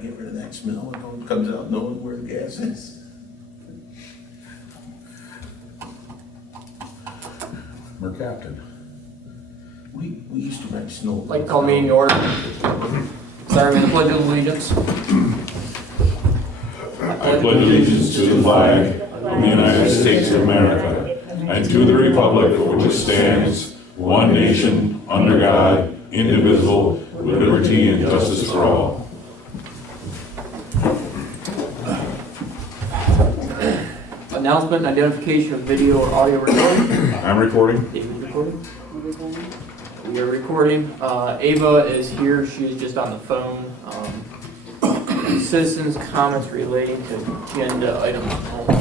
get rid of that smell when no one comes out knowing where the gas is. We're captain. We used to rent snow. Like, call me in order. Sorry, I'm in the Pledge of Allegiance. I pledge allegiance to the flag of the United States of America and to the republic for which it stands, one nation, under God, indivisible, with liberty and justice for all. Announcement and identification of video or audio recording. I'm recording. David recording? We are recording. Ava is here. She is just on the phone. Citizens' comments relating to agenda items only.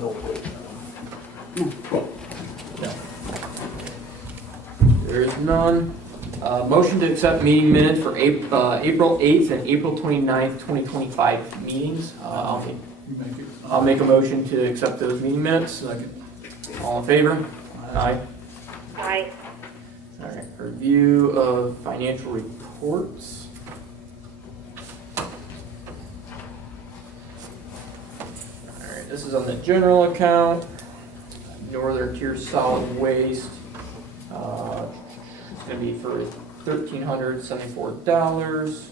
No. There is none. Motion to accept meeting minutes for April 8th and April 29th, 2025 meetings. I'll make a motion to accept those meeting minutes. All in favor? Aye. Aye. All right, review of financial reports. All right, this is on the general account, Northern Tier Solid Waste. It's gonna be for $1,374.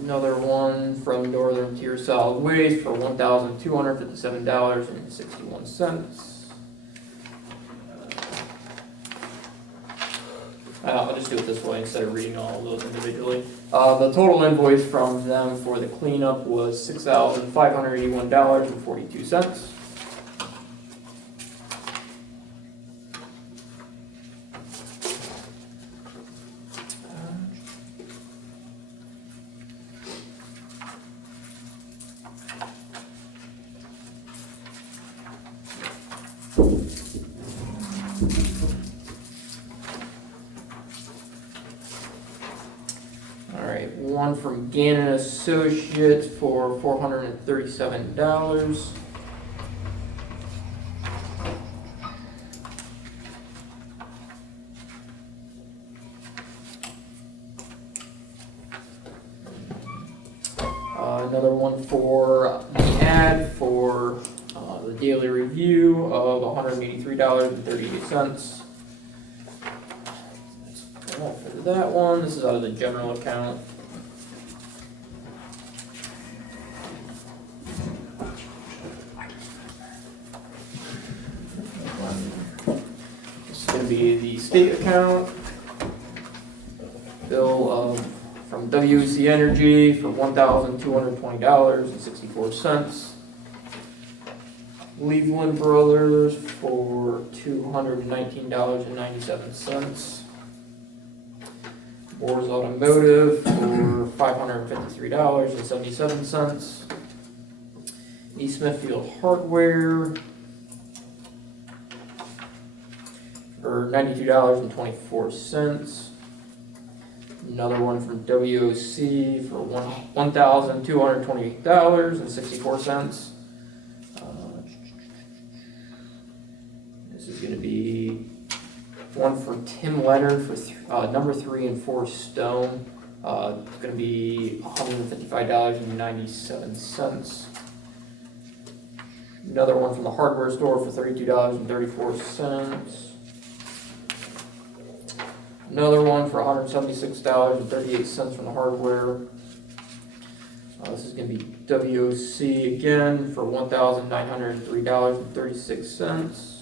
Another one from Northern Tier Solid Waste for $1,257.61. I'll just do it this way instead of reading all of those individually. The total invoice from them for the cleanup was $6,581.42. One from Gannon Associates for $437. Another one for the ad for the daily review of $183.38. For that one, this is out of the general account. This is going to be the state account. Bill from WEC Energy for $1,220.64. Cleveland Brothers for $219.97. Moore's Automotive for $553.77. East Smithfield Hardware for $92.24. Another one from WOC for $1,228.64. This is going to be one for Tim Leonard for number 3 and 4 Stone. It's going to be $155.97. Another one from the hardware store for $32.34. Another one for $176.38 from the hardware. This is going to be WOC again for $1,903.36.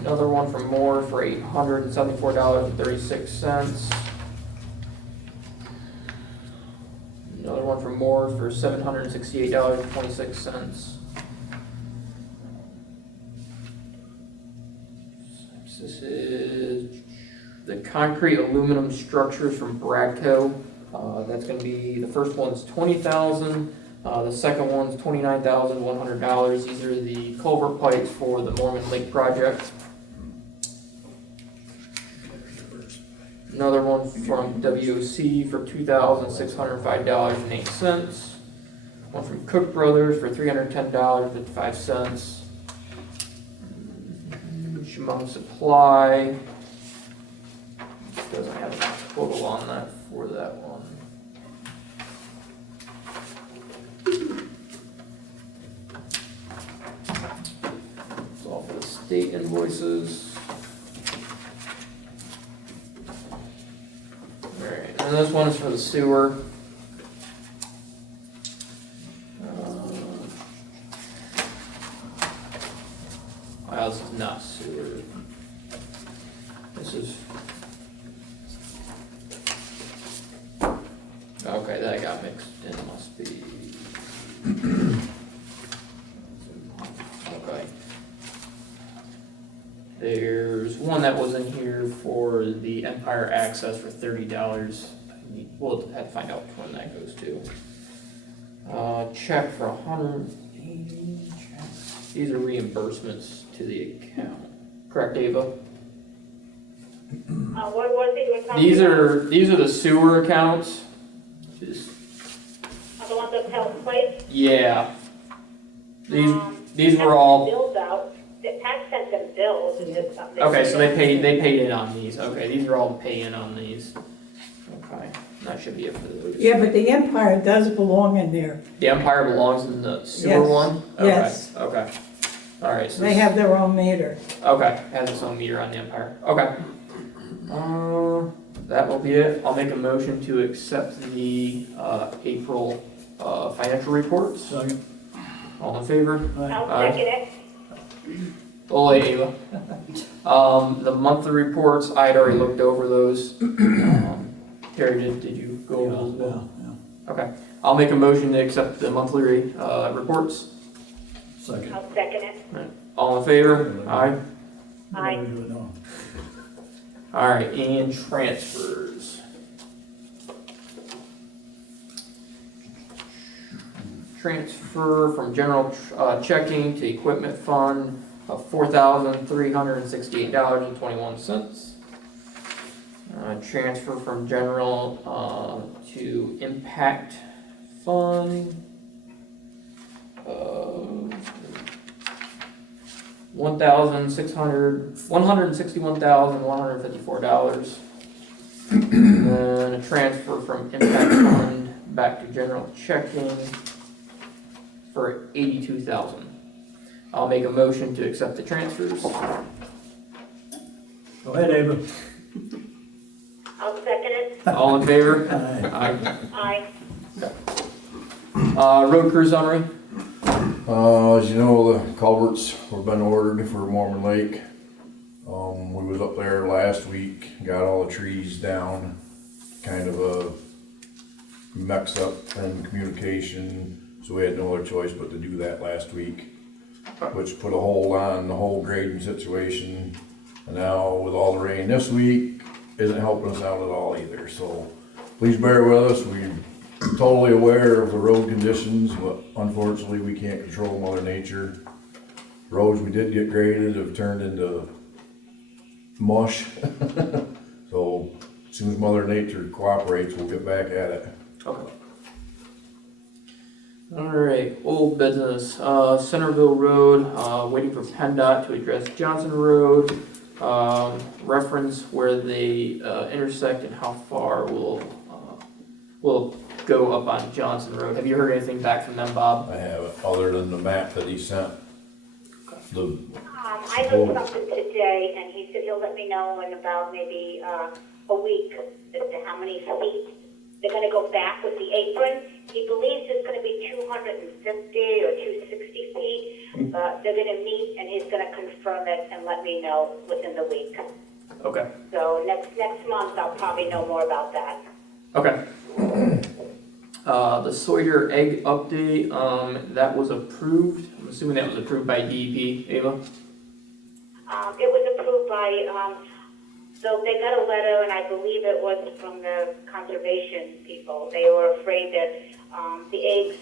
Another one from Moore for $874.36. Another one from Moore for $768.26. This is the concrete aluminum structures from Bradco. That's going to be, the first one's $20,000. The second one's $29,100. These are the culvert pipes for the Mormon Lake project. Another one from WOC for $2,605.08. One from Cook Brothers for $310.55. Shimon Supply. Doesn't have a total on that for that one. It's all for the state invoices. Alright, and this one is for the sewer. Wow, this is not sewer. This is. Okay, that got mixed in, must be. Okay. There's one that was in here for the Empire Access for $30. We'll have to find out which one that goes to. Check for 180. These are reimbursements to the account. Correct, Ava? What was it you were talking These about? are the sewer accounts. Just, The ones that held place? yeah. These Tax were all. Bills out, the tax sent them bills, it's just something. Okay, so they paid in on these. Okay, these are all pay in on these. Okay, that should be it for those. Yeah, but the Empire does belong in there. The Empire belongs in the sewer Yes. one? Okay, Yes. okay. All right, so They have their own meter. okay, has its own meter on the Empire. Okay. That will be it. I'll make a motion to accept the April financial reports. Second. All in favor? I'll Aye. second it. Oh, wait, Ava. The monthly reports, I had already looked over those. Terry, did you go over those? as well? Yeah. Okay, I'll make a motion to accept the monthly reports. Second. I'll second it. All in favor? Aye. Aye. What do we do now? All right, and transfers. Transfer from general checking to equipment fund of $4,368.21. Transfer from general to impact fund of $161,154. Then a transfer from impact fund back to general checking for $82,000. I'll make a motion to accept the transfers. Go ahead, Ava. I'll second it. All in favor? Aye. Aye. Aye. Road crew summary. As you know, the culverts were been ordered for Mormon Lake. We was up there last week, got all the trees down, kind of a mix up in communication, so we had no other choice but to do that last week, which put a hold on the whole grading situation. And now with all the rain this week, isn't helping us out at all either, so please bear with us. We're totally aware of the road conditions, but unfortunately we can't control Mother Nature. Roads we did get graded have turned into mush. So as soon as Mother Nature cooperates, we'll get back at it. Okay. Alright, old business, Centerville Road, waiting for PennDOT to address Johnson Road. Reference where they intersect and how far will go up on Johnson Road. Have you heard anything back from them, Bob? I haven't, other than the map that he sent. The, I heard something today, and he said he'll let me know in about maybe a week as to how many feet they're gonna go back with the apron. He believes it's gonna be 250 or 260 feet, but they're gonna meet and he's gonna confirm it and let me know within the week. Okay, So next month, I'll probably know more about that. okay. The Sawyer egg update, that was approved. I'm assuming that was approved by DEP, Ava? It was approved by, so they got a letter, and I believe it was from the conservation people. They were afraid that the eggs,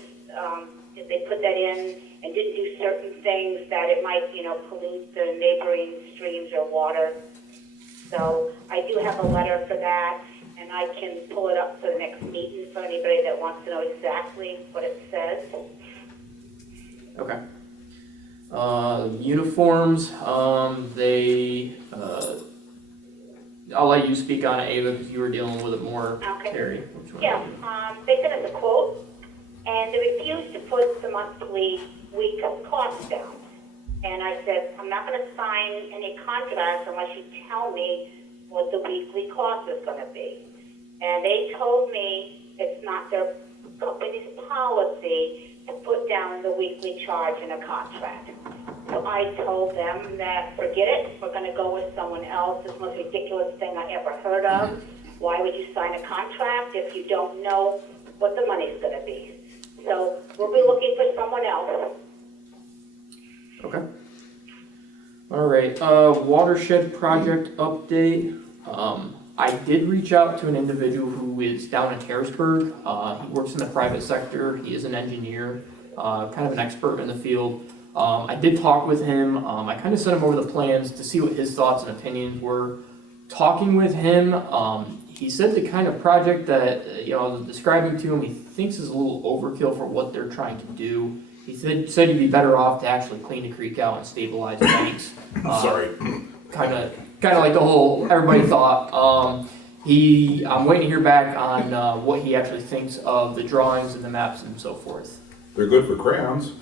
if they put that in and didn't do certain things, that it might, pollute the neighboring streams or water. So I do have a letter for that, and I can pull it up for the next meeting for anybody that wants to know exactly what it says. gases. Okay. Uniforms, I'll let you speak on it, Ava, because you were dealing with it more. Okay. Terry, which one? Yeah, they sent us a quote, and they refused to put the monthly week cost down. And I said, I'm not gonna sign any contracts unless you tell me what the weekly cost is gonna be. And they told me it's not their company's policy to put down the weekly charge in a contract. So I told them that, forget it, we're gonna go with someone else. It's the most ridiculous thing I ever heard of. Why would you sign a contract if you don't know what the money's gonna be? So we'll be looking for someone else. Okay. All right, watershed project update. I did reach out to an individual who is down in Harrisburg. He works in the private sector. He is an engineer, kind of an expert in the field. I did talk with him. I kind of sent him over the plans to see what his thoughts and opinions were. Talking with him, he said the kind of project that I was describing to him, he thinks is a little overkill for what they're trying to do. He said you'd be better off to actually clean the creek out and stabilize banks. Sorry. Kind of like the whole everybody thought. I'm waiting to hear back on what he actually thinks of the drawings and the maps and so forth. They're good for crayons.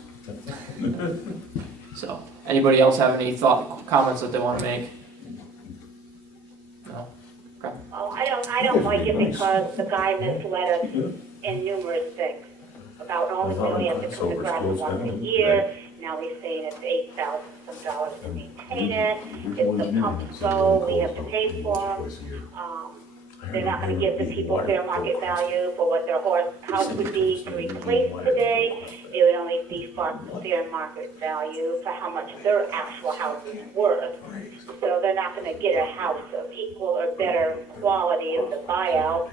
So, anybody else have any comments that they want to make? No. Okay. Oh, I don't like it because the guy misled us in numerous things. About we only have to cut the grass once a year. Now he's saying it's $8,000 to maintain it. If the pumps go, we have to pay for them. They're not going to give the people fair market value for what their house would be to replace today. It would only be fair market value for how much their actual house is worth. So they're not going to get a house of equal or better quality as a buyout.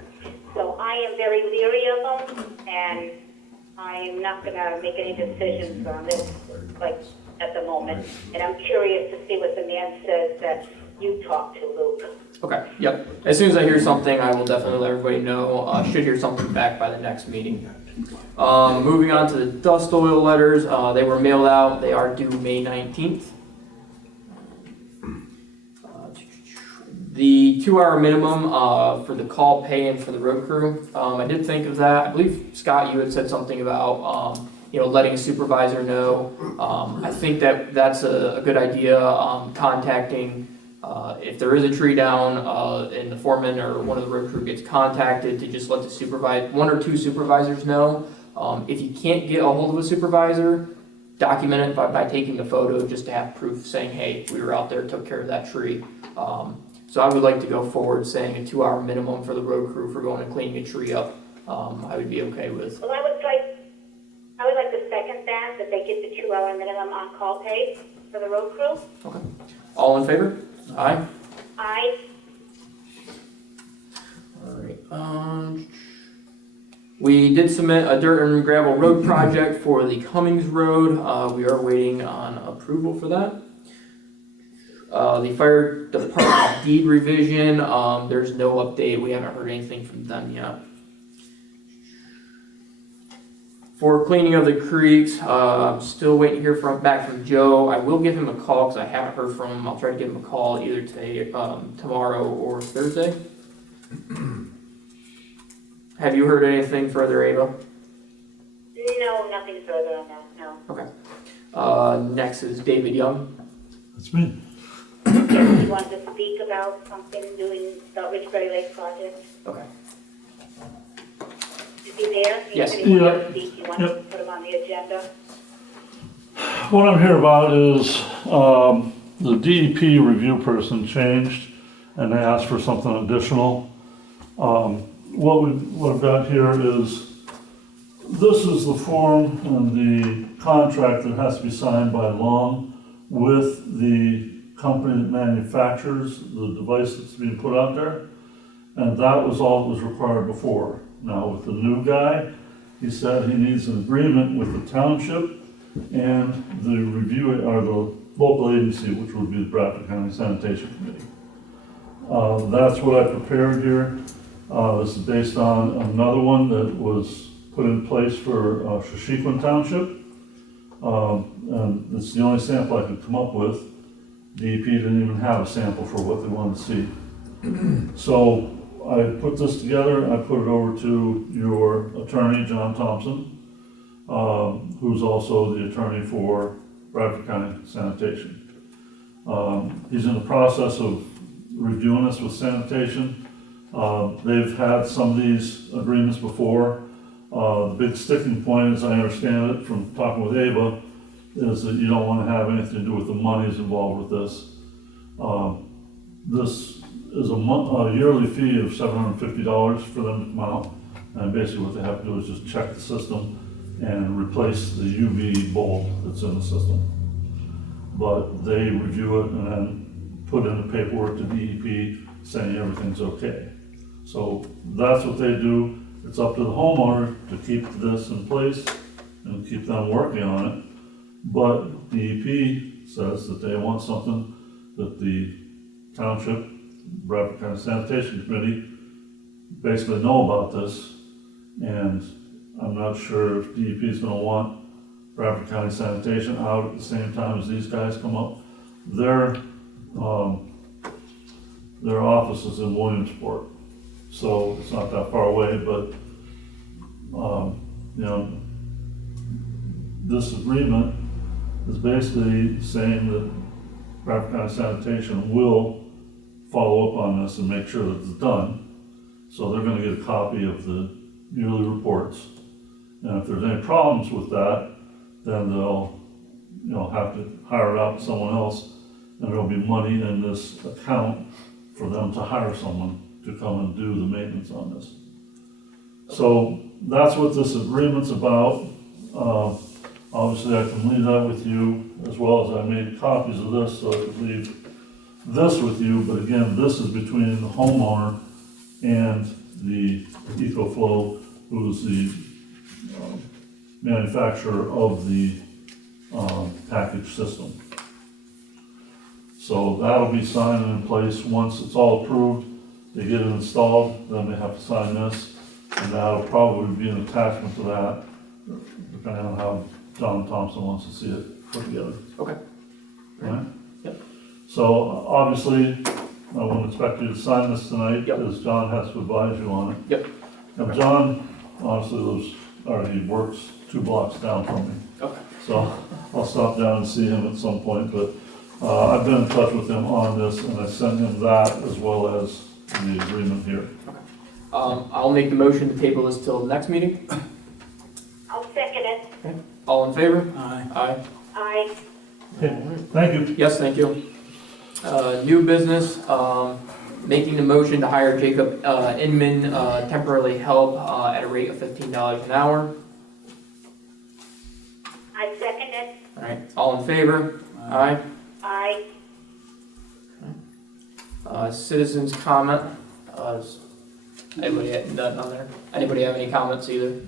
So I am very leery of them, and I'm not going to make any decisions on this, at the moment. And I'm curious to see what the man says that you talked to, Luke. Okay, yep. As soon as I hear something, I will definitely let everybody know. Should hear something back by the next meeting. Moving on to the dust oil letters. They were mailed out. They are due May 19th. The 2-hour minimum for the call pay and for the road crew. I did think of that. I believe, Scott, you had said something about letting a supervisor know. I think that's a good idea. Contacting if there is a tree down and the foreman or one of the road crew gets contacted, to just let the one or two supervisors know. If you can't get a hold of a supervisor, document it by taking a photo, just to have proof saying, hey, we were out there, took care of that tree. So I would like to go forward saying a 2-hour minimum for the road crew for going and cleaning a tree up. I would be okay with. Well, I would like to second that they get the 2-hour minimum on call pay for the road crew. Okay. All in favor? Aye. Aye. Alright, we did submit a dirt and gravel road project for the Cummings Road. We are waiting on approval for that. The fire department deed revision, there's no update. We haven't heard anything from them yet. For cleaning of the creeks, I'm still waiting to hear back from Joe. I will give him a call because I haven't heard from him. I'll try to give him a call either today, tomorrow, or Thursday. Have you heard anything further, Ava? No, nothing further on that, no. Okay. Next is David Young. That's me. You wanted to speak about something doing the Ridgebury Lake project? Okay. Is he there? Yes. You want Yeah. to speak? You want to put him on the agenda? What I'm here about is the DEP review person changed and they asked for something additional. What I've got here is, this is the form and the contract that has to be signed by Long with the company that manufactures the device that's being put out there. And that was all that was required before. Now with the new guy, he said he needs an agreement with the township and the review, or the local agency, which would be the Bradford County Sanitation Committee. That's what I prepared here. This is based on another one that was put in place for Ridgebury Township. And it's the only sample I could come up with. DEP didn't even have a sample for what they wanted to see. So I put this together, I put it over to your attorney, John Thompson, who's also the attorney for Bradford County Sanitation. He's in the process of reviewing this with sanitation. They've had some of these agreements before. The big sticking point, as I understand it from talking with Ava, is that you don't want to have anything to do with the monies involved with this. This is a yearly fee of $750 for them to come out. And basically what they have to do is just check the system and replace the UV bulb that's in the system. But they review it and then put in the paperwork to DEP saying everything's okay. So that's what they do. It's up to the homeowner to keep this in place and keep them working on it. But DEP says that they want something that the township, Bradford County Sanitation Committee, basically know about this. And I'm not sure if DEP is gonna want Bradford County Sanitation out at the same time as these guys come up. Their office is in Williamsport, so it's not that far away, but, you know, this agreement is basically saying that Bradford County Sanitation will follow up on this and make sure that it's done. So they're gonna get a copy of the yearly reports. And if there's any problems with that, then they'll, you know, have to hire out someone else, and there'll be money in this account for them to hire someone to come and do the maintenance on this. So that's what this agreement's about. Obviously, I can leave that with you, as well as I made copies of this, so I could leave this with you. But again, this is between the homeowner and the EcoFlow, who's the manufacturer of the package system. So that'll be signed and in place. Once it's all approved, they get it installed, then they have to sign this, and that'll probably be an attachment to that, depending on how John Thompson wants to see it put together. Okay. Right? Yep. So obviously, I wouldn't expect you to sign this tonight, Yep. because John has to advise you on it. Yep. Now, John honestly he works 2 blocks down from me. Okay. So I'll stop down and see him at some point, but I've been in touch with him on this, and I sent him that as well as the agreement here. I'll make the motion to table this till the next meeting. I'll second it. All in favor? Aye. Aye. Thank you. Yes, thank you. New business, making the motion to hire Jacob Inman, temporarily help at a rate of $15 an hour. I second it. All right, all in favor? Aye. Aye. Citizens comment. Anybody have none on there? Anybody have any comments either?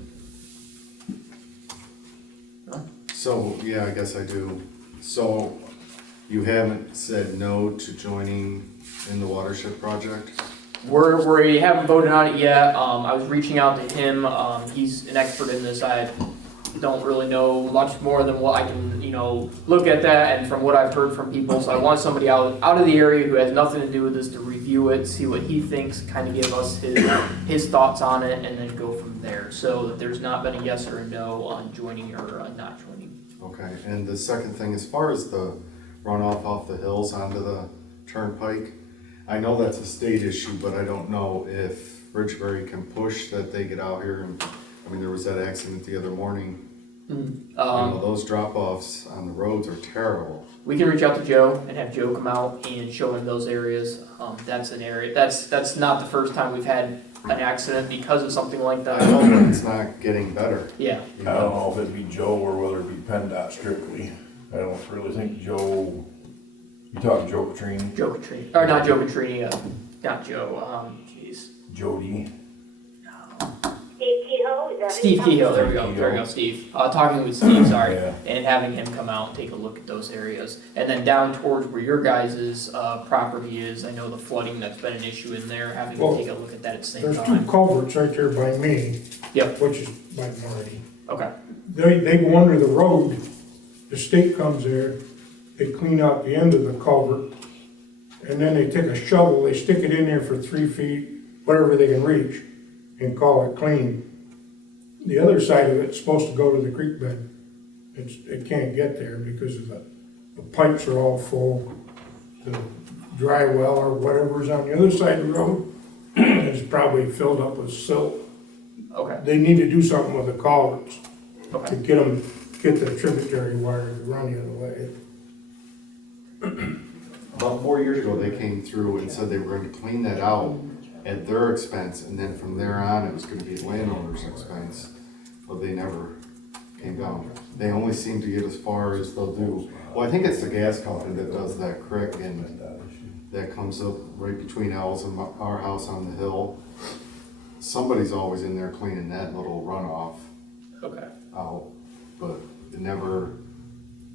So, yeah, I guess I do. So, you haven't said no to joining in the watershed project? We haven't voted on it yet. I was reaching out to him. He's an expert in this. I don't really know much more than what I can, look at that and from what I've heard from people. So I want somebody out of the area who has nothing to do with this to review it, see what he thinks, kind of give us his thoughts on it, and then go from there. So that there's not been a yes or a no on joining or not joining. Okay, and the second thing, as far as the runoff off the hills onto the turnpike, I know that's a state issue, but I don't know if Ridgebury can push that they get out here. And there was that accident the other morning. Those drop-offs on the roads are terrible. We can reach out to Joe and have Joe come out and show him those areas. That's an area, that's not the first time we've had an accident because of something like that. I know, but it's not getting better. Yeah. I don't know if it'd be Joe or whether it be PennDOT strictly. I don't really think Joe, you talking Joe Petrini? Joe Petrini, or not Joe Petrini, not Joe, Jody? Dave Kehoe, is that? Steve Kehoe, there we go, Steve. Talking with Steve, sorry, Yeah. and having him come out and take a look at those areas. And then down towards where your guys' property is, I know the flooding, that's been an issue in there, having Well, to take a look at that at the same There's two time. culverts right there by me. Yep. Which is by Marty. Okay, They go under the road, the state comes there, they clean out the end of the culvert, and then they take a shovel, they stick it in there for 3 feet, whatever they can reach, and call it clean. The other side of it's supposed to go to the creek bed. It can't get there because of the pipes are all full. The dry well or whatever's on the other side of the road is probably filled up with silt. okay, They need to do something with the culverts to okay, get the tributary water to run the other way. About 4 years ago, they came through and said they were gonna clean that out at their expense, and then from there on, it was gonna be the landowner's expense, but they never came down. They only seem to get as far as they'll do, well, I think it's the gas company that does that creek, and that comes up right between L's and our house on the hill. Somebody's always in there cleaning that little runoff okay. out, but it never,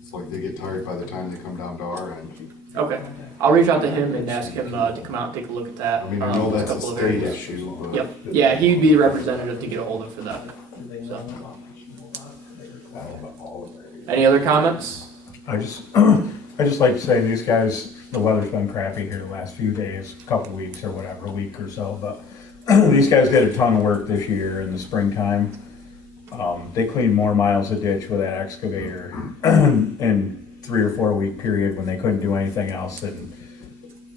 it's like they get tired by the time they come down to our end. Okay, I'll reach out to him and ask him to come out and take a look at that. I mean, I know There's that's a couple of state areas. issue, but. Yep, yeah, he'd be the representative to get a hold of for that. So. Any other comments? I just like to say, these guys, the weather's been crappy here the last few days, couple weeks or whatever, a week or so, but these guys did a ton of work this year in the springtime. They cleaned more miles of ditch with that excavator in 3 or 4 week period when they couldn't do anything else than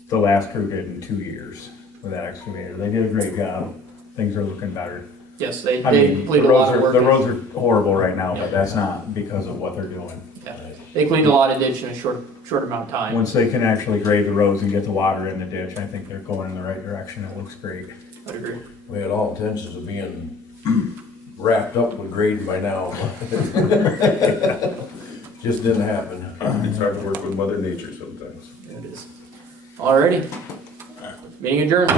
the last crew did in 2 years with that excavator. They did a great job. Things are looking better. Yes, they I mean, completed a lot of work. the roads are horrible right now, but that's not because of what they're doing. Yeah. They cleaned a lot of ditch in a short amount of time. Once they can actually grade the roads and get the water in the ditch, I think they're going in the right direction. It looks great. I'd agree. We had all intentions of being wrapped up with grading by now. Just didn't happen. It's hard to work with Mother Nature sometimes. It is. Alrighty. Meeting adjourned.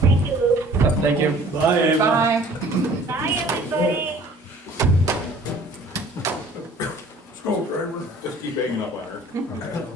Thank you, Luke. Thank you. Bye. Bye, everybody. Let's go, driver. Just keep hanging up on her. Okay.